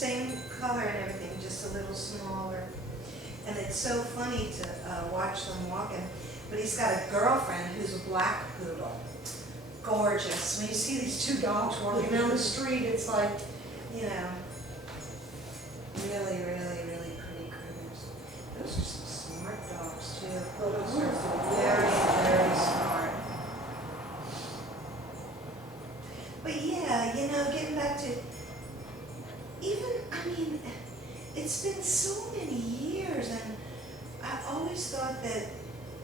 same color and everything, just a little smaller. And it's so funny to watch them walking. But he's got a girlfriend who's a black poodle. Gorgeous. When you see these two dogs walking down the street, it's like, you know, really, really, really pretty critters. Those are some smart dogs too. Those are very, very smart. But yeah, you know, getting back to, even, I mean, it's been so many years, and I always thought that,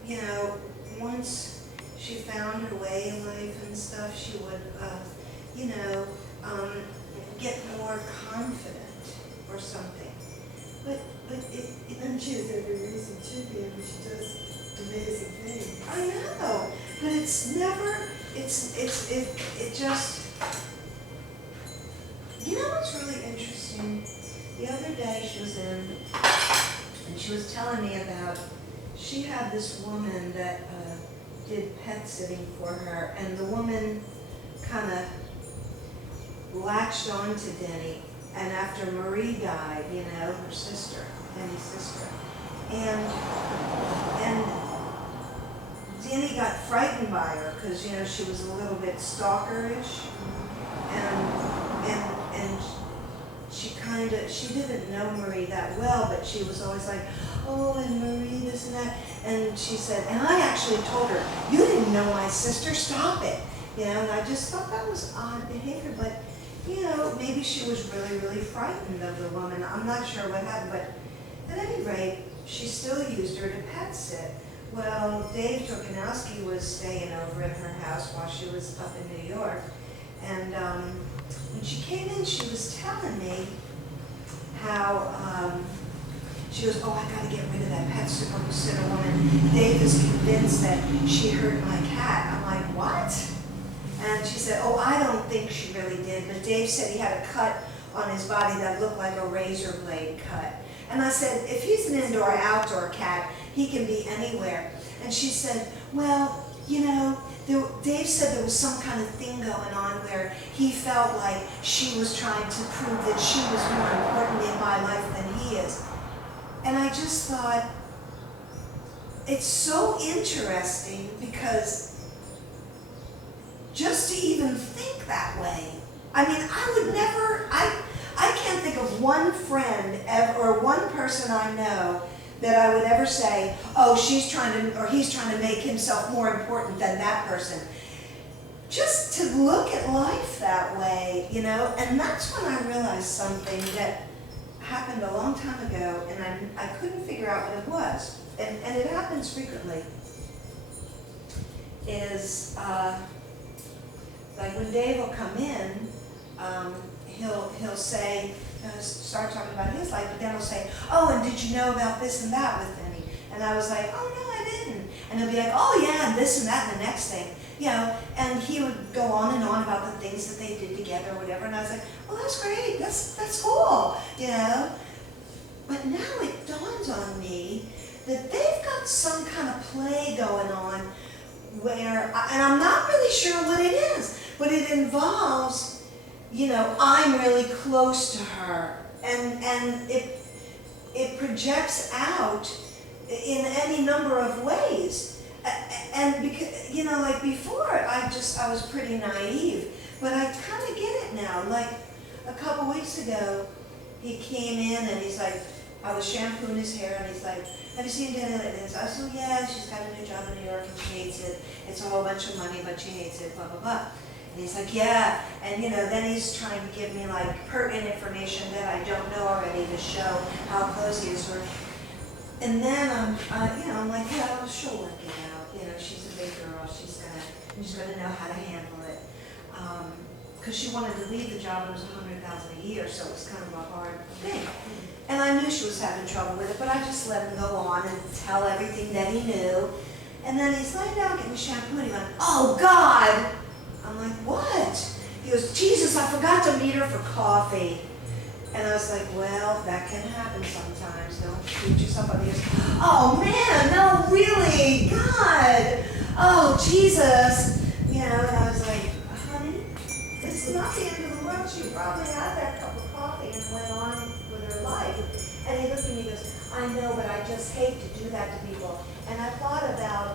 you know, once she found her way in life and stuff, she would, you know, get more confident or something. But it And she has every reason to be, and she does amazing things. I know, but it's never, it just, you know what's really interesting? The other day she was in, and she was telling me about, she had this woman that did pet sitting for her, and the woman kind of latched on to Denny, and after Marie died, you know, her sister, Denny's sister, and Denny got frightened by her because, you know, she was a little bit stalkerish, and she didn't know Marie that well, but she was always like, oh, and Marie, this and that. And she said, and I actually told her, you didn't know my sister, stop it. You know, and I just thought that was odd behavior, but, you know, maybe she was really, really frightened of the woman. I'm not sure what happened, but at any rate, she still used her to pet sit. Well, Dave Turkanowski was staying over at her house while she was up in New York. And when she came in, she was telling me how she goes, oh, I gotta get rid of that pet sitter woman. Dave is convinced that she hurt my cat. I'm like, what? And she said, oh, I don't think she really did, but Dave said he had a cut on his body that looked like a razor blade cut. And I said, if he's an indoor-outdoor cat, he can be anywhere. And she said, well, you know, Dave said there was some kind of thing going on where he felt like she was trying to prove that she was more important in my life than he is. And I just thought, it's so interesting because just to even think that way, I mean, I would never, I can't think of one friend ever, or one person I know that I would ever say, oh, she's trying to, or he's trying to make himself more important than that person. Just to look at life that way, you know, and that's when I realized something that happened a long time ago, and I couldn't figure out what it was, and it happens frequently, is like when Dave will come in, he'll say, start talking about his life, but then he'll say, oh, and did you know about this and that with Denny? And I was like, oh, no, I didn't. And he'll be like, oh, yeah, and this and that and the next thing. You know, and he would go on and on about the things that they did together or whatever, and I was like, well, that's great, that's cool, you know? But now it dawns on me that they've got some kind of play going on where, and I'm not really sure what it is, but it involves, you know, I'm really close to her, and it projects out in any number of ways. And because, you know, like before, I was pretty naive, but I kind of get it now. Like a couple weeks ago, he came in and he's like, I was shampooing his hair, and he's like, have you seen Denny lately? And I said, yeah, she's got a new job in New York and she hates it. It's a whole bunch of money, but she hates it, blah, blah, blah. And he's like, yeah, and you know, then he's trying to give me like pertinent information that I don't know already to show how close he is to her. And then you know, I'm like, yeah, well, she'll work it out. You know, she's a big girl. She's gonna know how to handle it. Because she wanted to leave the job, and it was $100,000 a year, so it was kind of a hard thing. And I knew she was having trouble with it, but I just let him go on and tell everything that he knew. And then he's laying down getting shampoo, and he went, oh God! I'm like, what? He goes, Jesus, I forgot to meet her for coffee. And I was like, well, that can happen sometimes. Don't shoot yourself up. He goes, oh man, no, really, God. Oh, Jesus. You know, and I was like, honey, it's not the end of the world. She probably had that cup of coffee. coffee and went on with her life. And he looked at me and goes, I know, but I just hate to do that to people. And I thought about